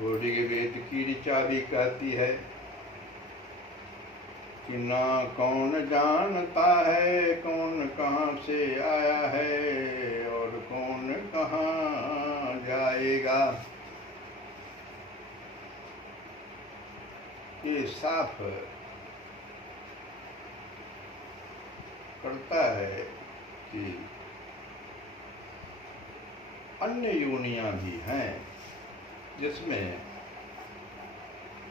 घोड़ी के वेद की ऋचा भी कहती है कि ना कौन जानता है कौन कहाँ से आया है और कौन कहाँ जाएगा। ये साफ करता है कि अन्य योनियां भी हैं जिसमें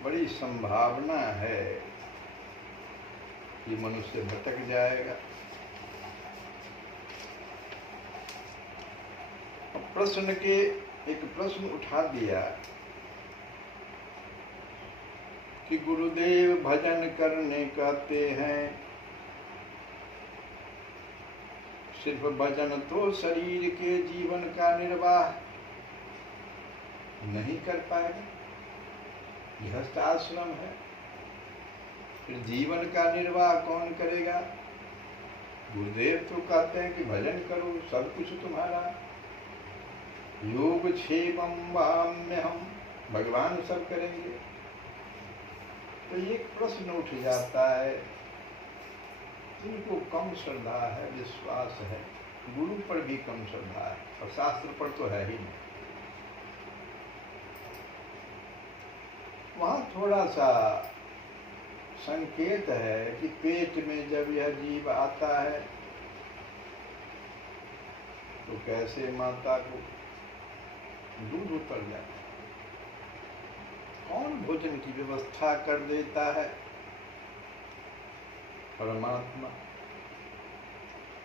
बड़ी संभावना है कि मनुष्य भटक जाएगा। एक प्रश्न उठा दिया कि गुरुदेव भजन करने कहते हैं, सिर्फ भजन तो शरीर के जीवन का निर्वाह नहीं कर पाएगा, गृहस्थाश्रम है, फिर जीवन का निर्वाह कौन करेगा? गुरुदेव तो कहते हैं कि भजन करो, सब कुछ तुम्हारा, योग क्षेमम वाम्य हम, भगवान सब करेंगे। तो ये प्रश्न उठ जाता है, जिनको कम श्रद्धा है, विश्वास है, गुरु पर भी कम श्रद्धा है और शास्त्र पर तो है ही नहीं, वहाँ थोड़ा सा संकेत है कि पेट में जब यह जीव आता है तो कैसे माता को दूध उतर जाता है, कौन भोजन की व्यवस्था कर देता है? परमात्मा।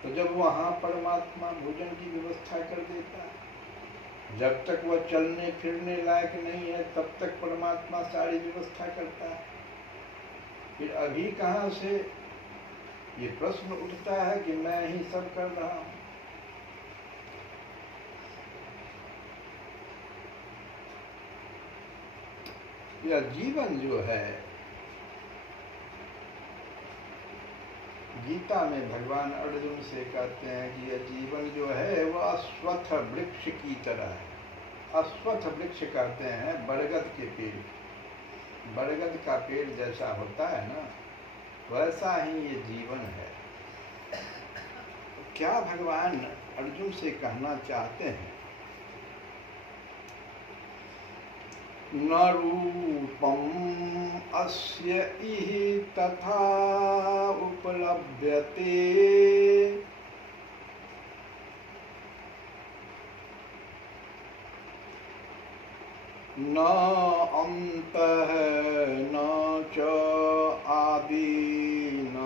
तो जब वहाँ परमात्मा भोजन की व्यवस्था कर देता है, जब तक वह चलने फिरने लायक नहीं है तब तक परमात्मा सारी व्यवस्था करता है। फिर अभी कहाँ से ये प्रश्न उठता है कि मैं ही सब कर रहा हूँ? यह जीवन जो है, गीता में भगवान अर्जुन से कहते हैं कि यह जीवन जो है वह अश्वत्थ वृक्ष की तरह है। अश्वत्थ वृक्ष कहते हैं बरगद के पेड़, बरगद का पेड़ जैसा होता है ना, वैसा ही ये जीवन है। क्या भगवान अर्जुन से कहना चाहते हैं? न रूपम अस्य इहि तथा उपलभ्यते, न अन्तः न च आदि न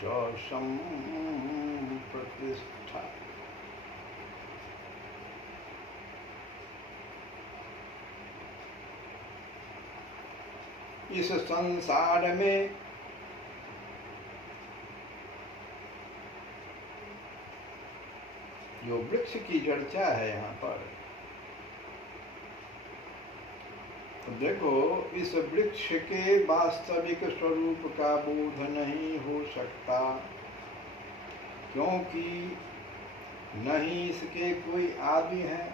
च सम्प्रतिष्ठा। इस संसार में जो वृक्ष की चर्चा है यहाँ पर, तो देखो इस वृक्ष के वास्तविक स्वरूप का बोध नहीं हो सकता, क्योंकि नहीं इसके कोई आदि है।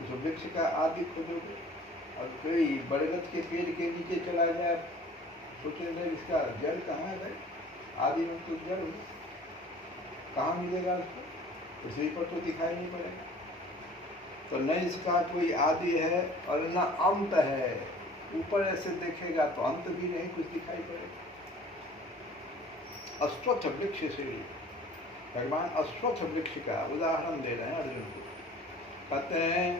उस वृक्ष का आदि खोजोगे और कोई बरगद के पेड़ के नीचे चला जाए, सोचेंगे इसका जड़ कहाँ है भाई? आदि में तो जड़ कहाँ मिलेगा उसको? पृथ्वी पर तो दिखाई नहीं पड़ेगा। तो न इसका कोई आदि है और न अंत है। ऊपर ऐसे देखेगा तो अंत भी नहीं कुछ दिखाई पड़ेगा। अश्वत्थ वृक्ष से भगवान अश्वत्थ वृक्ष का उदाहरण दे रहे हैं अर्जुन को। कहते हैं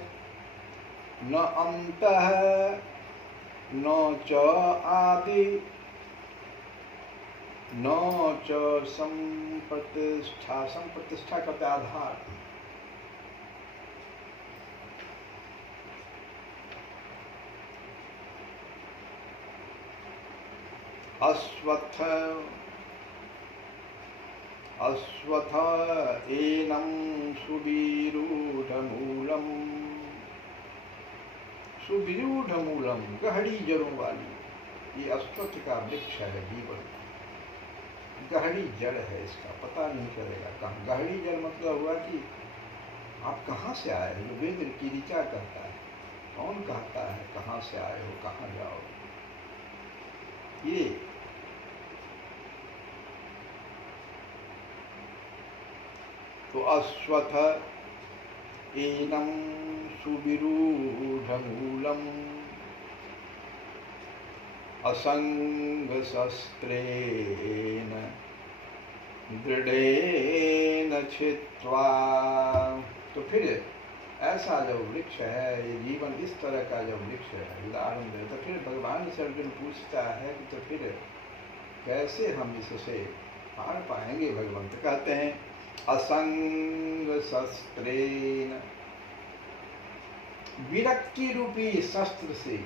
न अंतः न च आदि न च संप्रतिष्ठा। संप्रतिष्ठा का आधार। अश्वत्थ अश्वत्थ एनं सुविरूढ़मूलम्। सुविरूढ़मूलम, गहरी जड़ों वाली ये अश्वत्थ का वृक्ष है। जीवन गहरी जड़ है, इसका पता नहीं चलेगा कहाँ। गहरी जड़ मतलब हुआ कि आप कहाँ से आए हो। वेद की ऋचा कहता है, कौन कहता है कहाँ से आए हो, कहाँ जाओ। ये तो अश्वत्थ एनं सुविरूढ़मूलम् असंगशस्त्रेण दृढ़ेन छित्त्वा। तो फिर ऐसा जो वृक्ष है, ये जीवन इस तरह का जो वृक्ष है, उदाहरण दे, तो फिर भगवान से अर्जुन पूछता है कि तो फिर कैसे हम इससे पार पाएंगे? भगवंत कहते हैं असंग शस्त्रेण, विरक्ति रूपी शस्त्र से,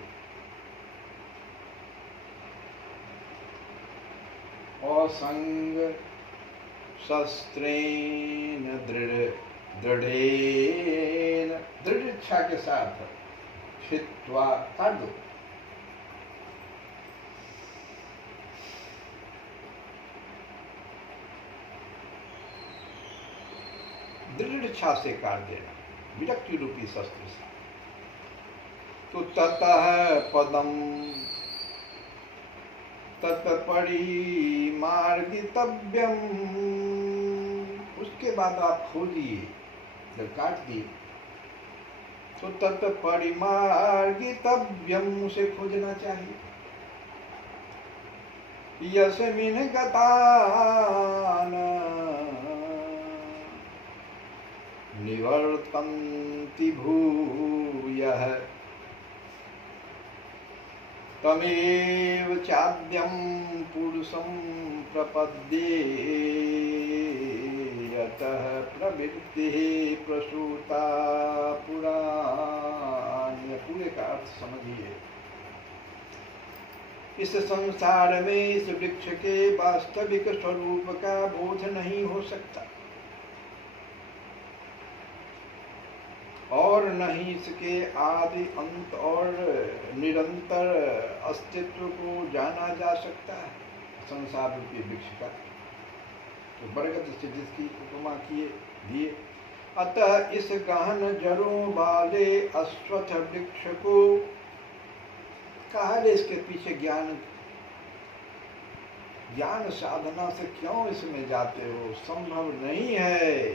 असंग शस्त्रेण दृढ़ेन, दृढ़ इच्छा के साथ, छित्वा काट दो, दृढ़ इच्छा से काट देना, विरक्ति रूपी शस्त्र से। तो ततः पदम तत्परिमार्गितव्यम, उसके बाद आप खोजिए, जब काट दिए तो तत्परिमार्गितव्यम, उसे खोजना चाहिए। यस्मिन् गतान निवर्तन्ति भूयः, तमेव चाद्यं पुरुषं प्रपद्ये, यतः प्रवृत्तिः प्रसूता पुराण्य। पूरे का अर्थ समझिए। इस संसार में इस वृक्ष के वास्तविक स्वरूप का बोध नहीं हो सकता, और न ही इसके आदि अंत और निरंतर अस्तित्व को जाना जा सकता है। संसार रूपी वृक्ष का तो बरगद से जिसकी उपमा किए दिए, अतः इस गहन जड़ों वाले अश्वत्थ वृक्ष को कहा, इसके पीछे ज्ञान साधना से क्यों इसमें जाते हो? संभव नहीं है।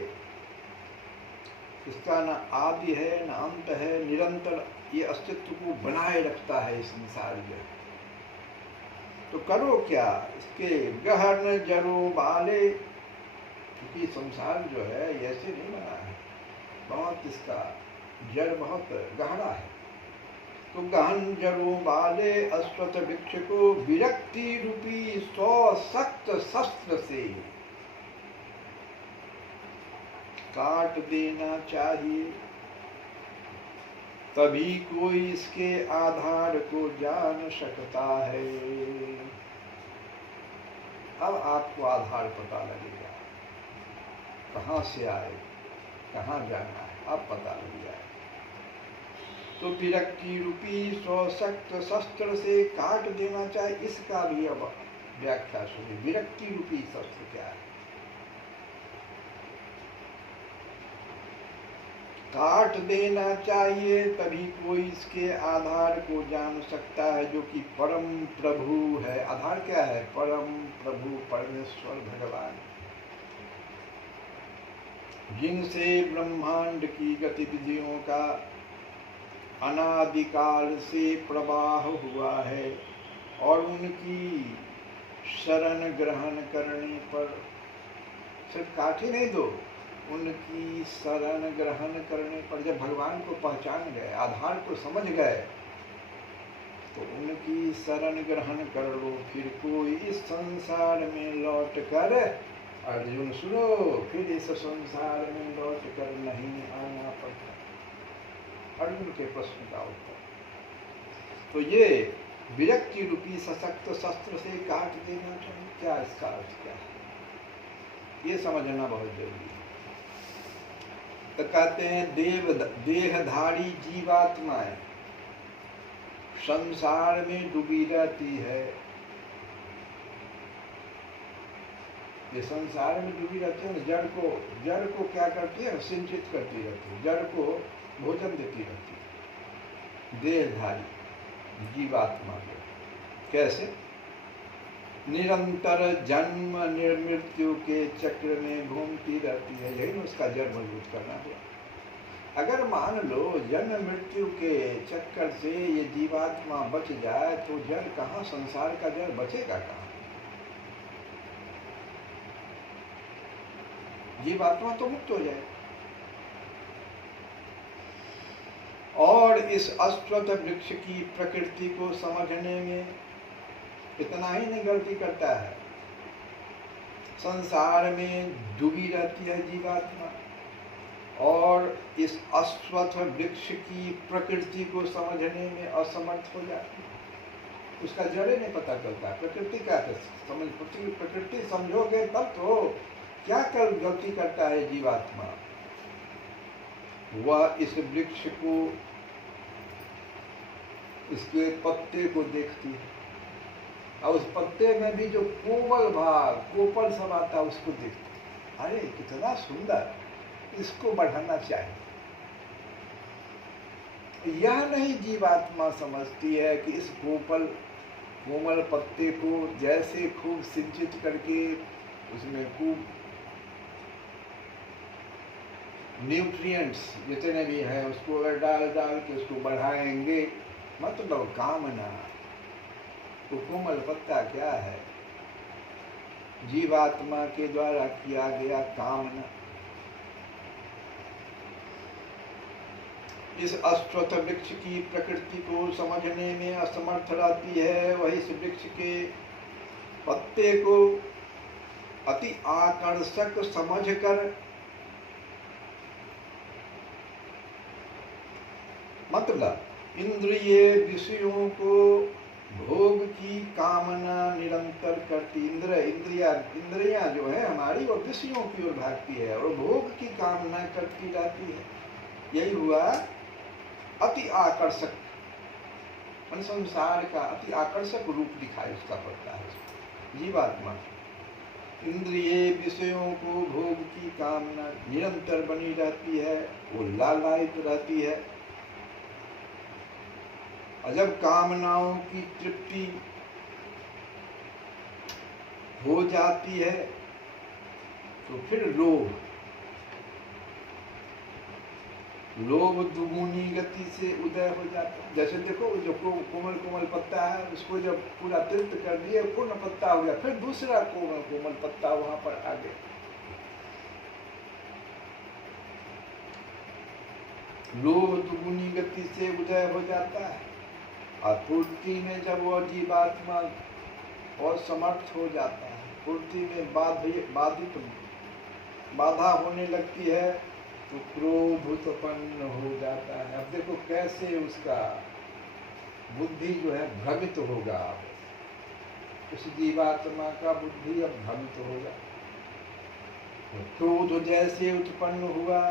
इसका न आदि है न अंत है, निरंतर ये अस्तित्व को बनाए रखता है इस संसार में। तो करो क्या? इसके गहन जड़ों वाले, क्योंकि संसार जो है ऐसे नहीं बना है, बहुत इसका जड़ बहुत गहरा है। तो गहन जड़ों वाले अश्वत्थ वृक्ष को विरक्ति रूपी सशक्त शस्त्र से काट देना चाहिए, तभी कोई इसके आधार को जान सकता है। अब आपको आधार पता लगेगा, कहाँ से आए, कहाँ जाना है, अब पता लग जाए। तो विरक्ति रूपी सशक्त शस्त्र से काट देना चाहिए, इसका भी अब व्याख्या सुनिए। विरक्ति रूपी शस्त्र क्या है? काट देना चाहिए, तभी कोई इसके आधार को जान सकता है, जो कि परम प्रभु है। आधार क्या है? परम प्रभु परमेश्वर भगवान, जिनसे ब्रह्मांड की गतिविधियों का अनादिकाल से प्रवाह हुआ है, और उनकी शरण ग्रहण करने पर, सिर्फ काट ही नहीं दो, उनकी शरण ग्रहण करने पर, जब भगवान को पहचान गए, आधार को समझ गए, तो उनकी शरण ग्रहण कर लो, फिर कोई इस संसार में लौट कर, अर्जुन सुनो, फिर इस संसार में लौट कर नहीं आना पड़ता। अर्जुन के प्रश्न का उत्तर। तो ये विरक्ति रूपी सशक्त शस्त्र से काट देना चाहिए, क्या इसका अर्थ क्या है, ये समझना बहुत जरूरी है। तो कहते हैं देहधारी जीवात्माएं संसार में डूबी रहती है, ये संसार में डूबी रहती है। जड़ को क्या करती है? सिंचित करती रहती है, जड़ को भोजन देती रहती है देहधारी जीवात्मा को। कैसे? निरंतर जन्म निर्मृत्यु के चक्र में घूमती रहती है, यही उसका जड़ मजबूत करना है। अगर मान लो जन्म मृत्यु के चक्कर से ये जीवात्मा बच जाए, तो जड़ कहाँ, संसार का जड़ बचेगा कहाँ? जीवात्मा तो मुक्त हो जाए। और इस अश्वत्थ वृक्ष की प्रकृति को समझने में इतना ही नहीं गलती करता है, संसार में डूबी रहती है जीवात्मा और इस अश्वत्थ वृक्ष की प्रकृति को समझने में असमर्थ हो जाती है। उसका जड़े नहीं पता चलता, प्रकृति का समझ, प्रकृति समझोगे तब तो क्या कर गलती करता है जीवात्मा। वह इस वृक्ष को, इसके पत्ते को देखती है और उस पत्ते में भी जो कोमल भाग, कोपल सब आता है उसको देखती है। अरे कितना सुंदर, इसको बढ़ाना चाहिए। यह नहीं जीवात्मा समझती है कि इस कोमल पत्ते को जैसे खूब सिंचित करके उसमें खूब न्यूट्रिएंट्स जितने भी हैं उसको अगर डाल के उसको बढ़ाएंगे, मतलब कामना। तो कोमल पत्ता क्या है? जीवात्मा के द्वारा किया गया कामना। इस अश्वत्थ वृक्ष की प्रकृति को समझने में असमर्थ रहती है। वही इस वृक्ष के पत्ते को अति आकर्षक समझकर, मतलब इंद्रिय विषयों को भोग की कामना निरंतर करती। इंद्रियां जो है हमारी, वो विषयों की ओर भागती है और भोग की कामना करती रहती है। यही हुआ अति आकर्षक, संसार का अति आकर्षक रूप दिखाई उसका पड़ता है जीवात्मा। इंद्रिय विषयों को भोग की कामना निरंतर बनी रहती है, वो लालायित रहती है। और जब कामनाओं की तृप्ति हो जाती है तो फिर लोभ दुगुनी गति से उदय हो जाता है। जैसे देखो जो कोमल पत्ता है उसको जब पूरा तृप्त कर दिए, पूर्ण पत्ता हो गया, फिर दूसरा कोमल पत्ता वहां पर आ गया। लोभ दुगुनी गति से उदय हो जाता है और पूर्ति में जब वह जीवात्मा और समर्थ हो जाता है, पूर्ति में बाधा होने लगती है तो क्रोध उत्पन्न हो जाता है। अब देखो कैसे उसका बुद्धि जो है भ्रमित होगा, उस जीवात्मा का बुद्धि अब भ्रमित होगा। तो क्रोध जैसे उत्पन्न हुआ,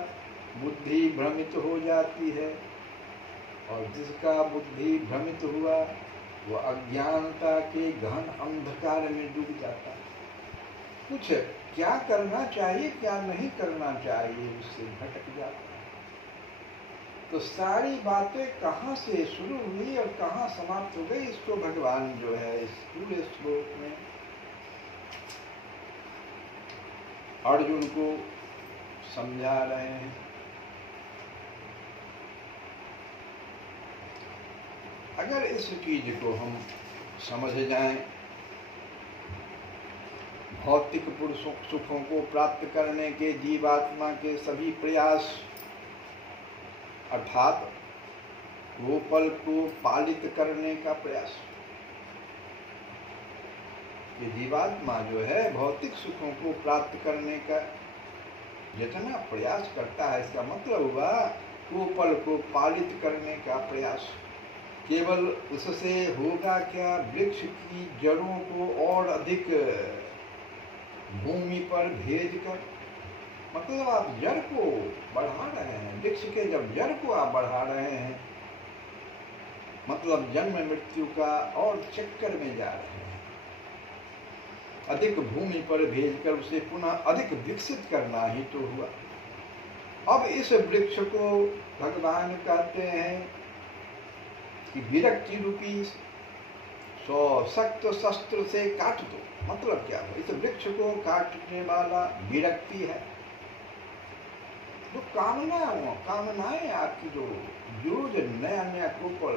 बुद्धि भ्रमित हो जाती है और जिसका बुद्धि भ्रमित हुआ वो अज्ञानता के गहन अंधकार में डूब जाता है। कुछ क्या करना चाहिए क्या नहीं करना चाहिए उससे भटक जाता है। तो सारी बातें कहाँ से शुरू हुई और कहाँ समाप्त हो गई, इसको भगवान जो है इस पूरे श्लोक में अर्जुन को समझा रहे हैं। अगर इस चीज को हम समझ जाएं, भौतिक पुरुषों सुखों को प्राप्त करने के जीवात्मा के सभी प्रयास, अर्थात गोपल को पालित करने का प्रयास, ये जीवात्मा जो है भौतिक सुखों को प्राप्त करने का जितना प्रयास करता है, इसका मतलब हुआ गोपल को पालित करने का प्रयास। केवल उससे होगा क्या? वृक्ष की जड़ों को और अधिक भूमि पर भेजकर, मतलब आप जड़ को बढ़ा रहे हैं। वृक्ष के जब जड़ को आप बढ़ा रहे हैं, मतलब जन्म मृत्यु का और चक्कर में जा रहे हैं। अधिक भूमि पर भेजकर उसे पुनः अधिक विकसित करना ही तो हुआ। अब इस वृक्ष को भगवान कहते हैं कि विरक्ति रूपी सशक्त शस्त्र से काट दो। मतलब क्या है? इस वृक्ष को काटने वाला विरक्ति है। जो कामनाएं आपकी जो नया कोपल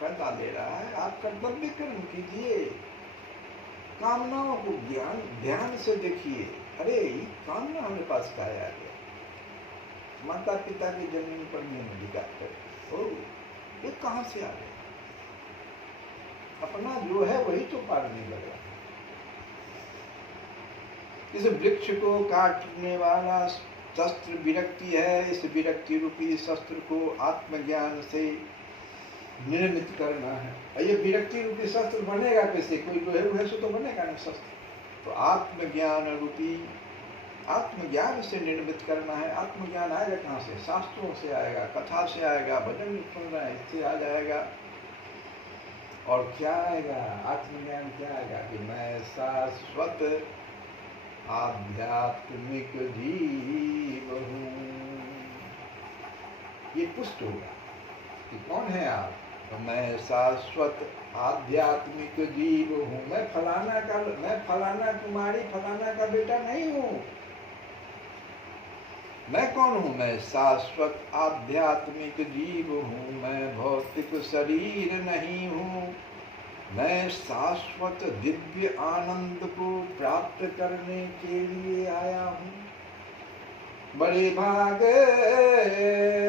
पैदा दे रहा है, आप कर्तव्य कर्म कीजिए। कामनाओं को ध्यान से देखिए। अरे ये कामना हमारे पास क्या आ गया? माता पिता की जमीन पर नियम अधिकार करें। ओ ये कहाँ से आ गया? अपना जो है वही तो पालने लगा। इस वृक्ष को काटने वाला शस्त्र विरक्ति है। इस विरक्ति रूपी शस्त्र को आत्मज्ञान से निर्मित करना है। और ये विरक्ति रूपी शस्त्र बनेगा कैसे? कोई लोहे से तो बनेगा नहीं शस्त्र। तो आत्मज्ञान रूपी, आत्मज्ञान से निर्मित करना है। आत्मज्ञान आएगा कहाँ से? शास्त्रों से आएगा, कथा से आएगा, भजन सुन रहा है इससे आ जाएगा। और क्या आएगा? आत्मज्ञान क्या आएगा? कि मैं शाश्वत आध्यात्मिक जीव हूँ। ये पुष्ट होगा कि कौन है आप? तो मैं शाश्वत आध्यात्मिक जीव हूँ। मैं फलाना कुमारी फलाना का बेटा नहीं हूँ। मैं कौन हूँ? मैं शाश्वत आध्यात्मिक जीव हूँ। मैं भौतिक शरीर नहीं हूँ। मैं शाश्वत दिव्य आनंद को प्राप्त करने के लिए आया हूँ। बड़े भागे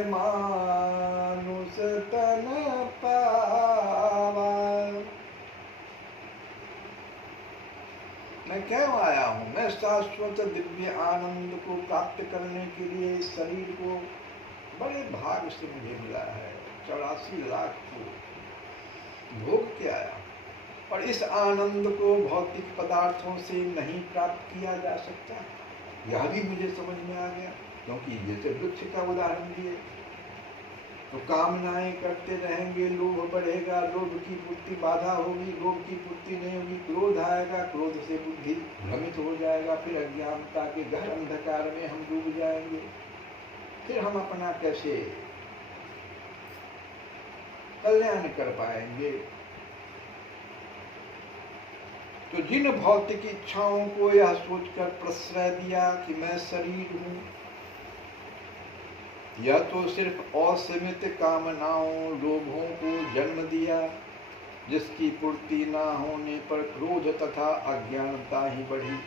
मानुष तन पावा। मैं क्यों आया हूँ? मैं शाश्वत दिव्य आनंद को प्राप्त करने के लिए इस शरीर को बड़े भाग से मुझे मिला है। 84 लाख को भोग के आया। और इस आनंद को भौतिक पदार्थों से नहीं प्राप्त किया जा सकता। यह भी मुझे समझ में आ गया। क्योंकि जैसे वृक्ष का उदाहरण दिए तो कामनाएं करते रहेंगे, लोभ बढ़ेगा, लोभ की पूर्ति बाधा होगी, लोभ की पूर्ति नहीं होगी, क्रोध आएगा, क्रोध से बुद्धि भ्रमित हो जाएगा, फिर अज्ञानता के गहन अंधकार में हम डूब जाएंगे। फिर हम अपना कैसे कल्याण कर पाएंगे? तो जिन भौतिक इच्छाओं को यह सोचकर प्रश्रय दिया कि मैं शरीर हूँ, यह तो सिर्फ असीमित कामनाओं, लोभों को जन्म दिया, जिसकी पूर्ति न होने पर क्रोध तथा अज्ञानता ही बढ़ी।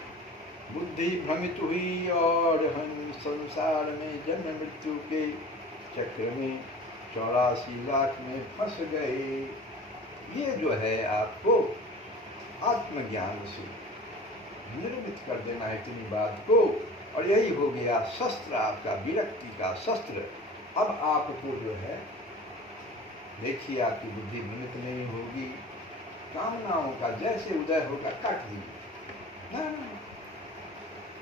बुद्धि भ्रमित हुई और हम संसार में जन्म मृत्यु के चक्र में 84 लाख में फंस गए। ये जो है आपको आत्मज्ञान से निर्मित कर देना है इतनी बात को। और यही हो गया शस्त्र आपका, विरक्ति का शस्त्र। अब आपको जो है देखिए आपकी बुद्धि भ्रमित नहीं होगी। कामनाओं का जैसे उदय होगा काट दीजिए ना,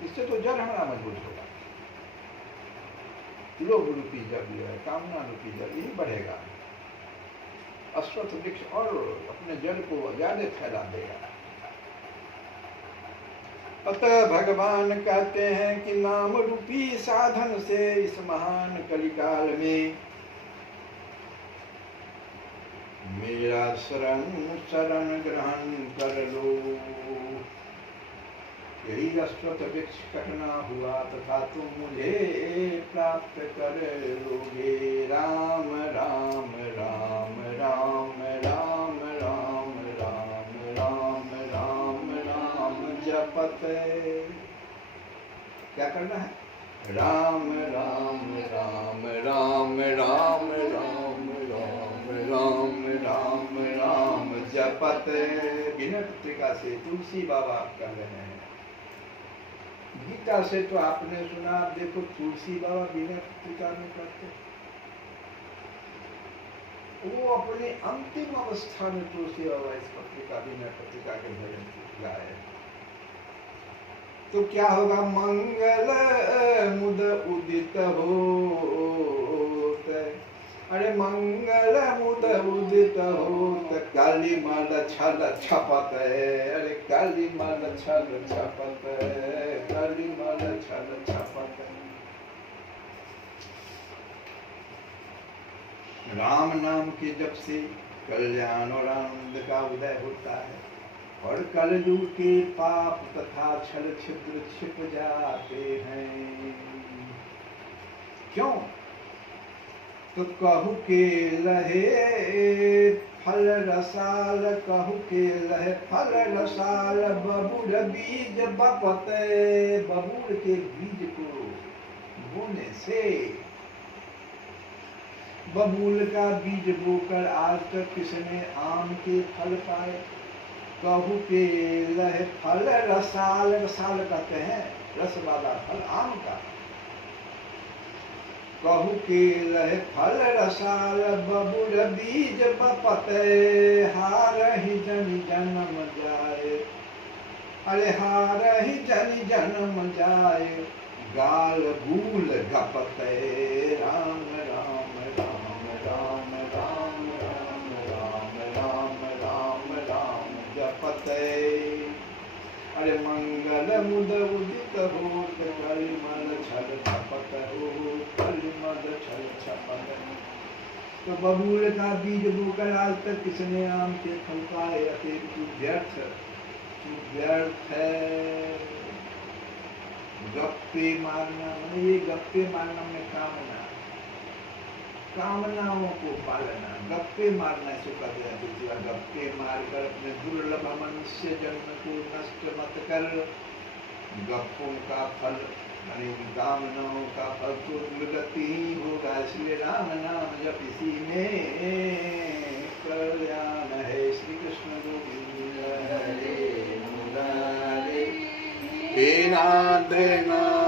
इससे तो जड़ हमारा मजबूत होगा। लोभ रूपी जड़ जो है, कामना रूपी जड़, यही बढ़ेगा। अश्वत्थ वृक्ष और अपने जड़ को ज्यादा फैला देगा। अतः भगवान कहते हैं कि नाम रूपी साधन से इस महान कलिकाल में मेरा शरण ग्रहण कर लो। यही अश्वत्थ वृक्ष कटना हुआ तथा तुम मुझे प्राप्त कर लोगे। राम राम राम राम राम राम राम राम राम राम जपत। क्या करना है? राम राम राम राम राम राम राम राम राम राम जपत। बिना पत्रिका से तुलसी बाबा कर रहे हैं। गीता से तो आपने सुना, आप देखो तुलसी बाबा बिना पत्रिका में करते। वो अपने अंतिम अवस्था में तुलसी बाबा इस पत्रिका बिना पत्रिका के भजन गाए। तो क्या होगा? मंगल मुद उदित होत। अरे मंगल मुद उदित होत, काली मल छल छपत। अरे काली मल छल छपत, काली मल छल छपत। राम नाम के जप से कल्याण और आनंद का उदय होता है। और कलयुग के पाप तथा छल छिद्र छिप जाते हैं। क्यों? तो कहु के लहे फल रसाल, कहु के लहे फल रसाल, बबूर बीज बपत। बबूर के बीज को बोने से बबूल का बीज बोकर आज तक किसने आम के फल पाए। कहू के लह फल रसाल, रसाल कहते हैं रस वाला फल आम का। कहू के लह फल रसाल बबूल बीज बपते, हार ही जन जन्म जाए। अरे हार ही जन जन्म जाए, गाल गूल गपते। राम राम राम राम राम राम राम राम राम राम जपते। अरे मंगल मुद उदित हो, कलिमल छल छपत हो, कलिमल छल छपत। तो बबूल का बीज बोकर आज तक किसने आम के फल पाए। अकेले तू व्यर्थ, तू व्यर्थ है। गप्पे मारना, ये गप्पे मारना में कामना, कामनाओं को पालना। गप्पे मारना से कर दिया, गप्पे मारकर अपने दुर्लभ मनुष्य जन्म को नष्ट मत कर। गप्पों का फल यानी कामनाओं का फल तो दुर्गति ही होगा। इसलिए राम नाम जप इसी में कल्याण है। श्री कृष्ण गोविंद हरे मुरारे। हे राधे।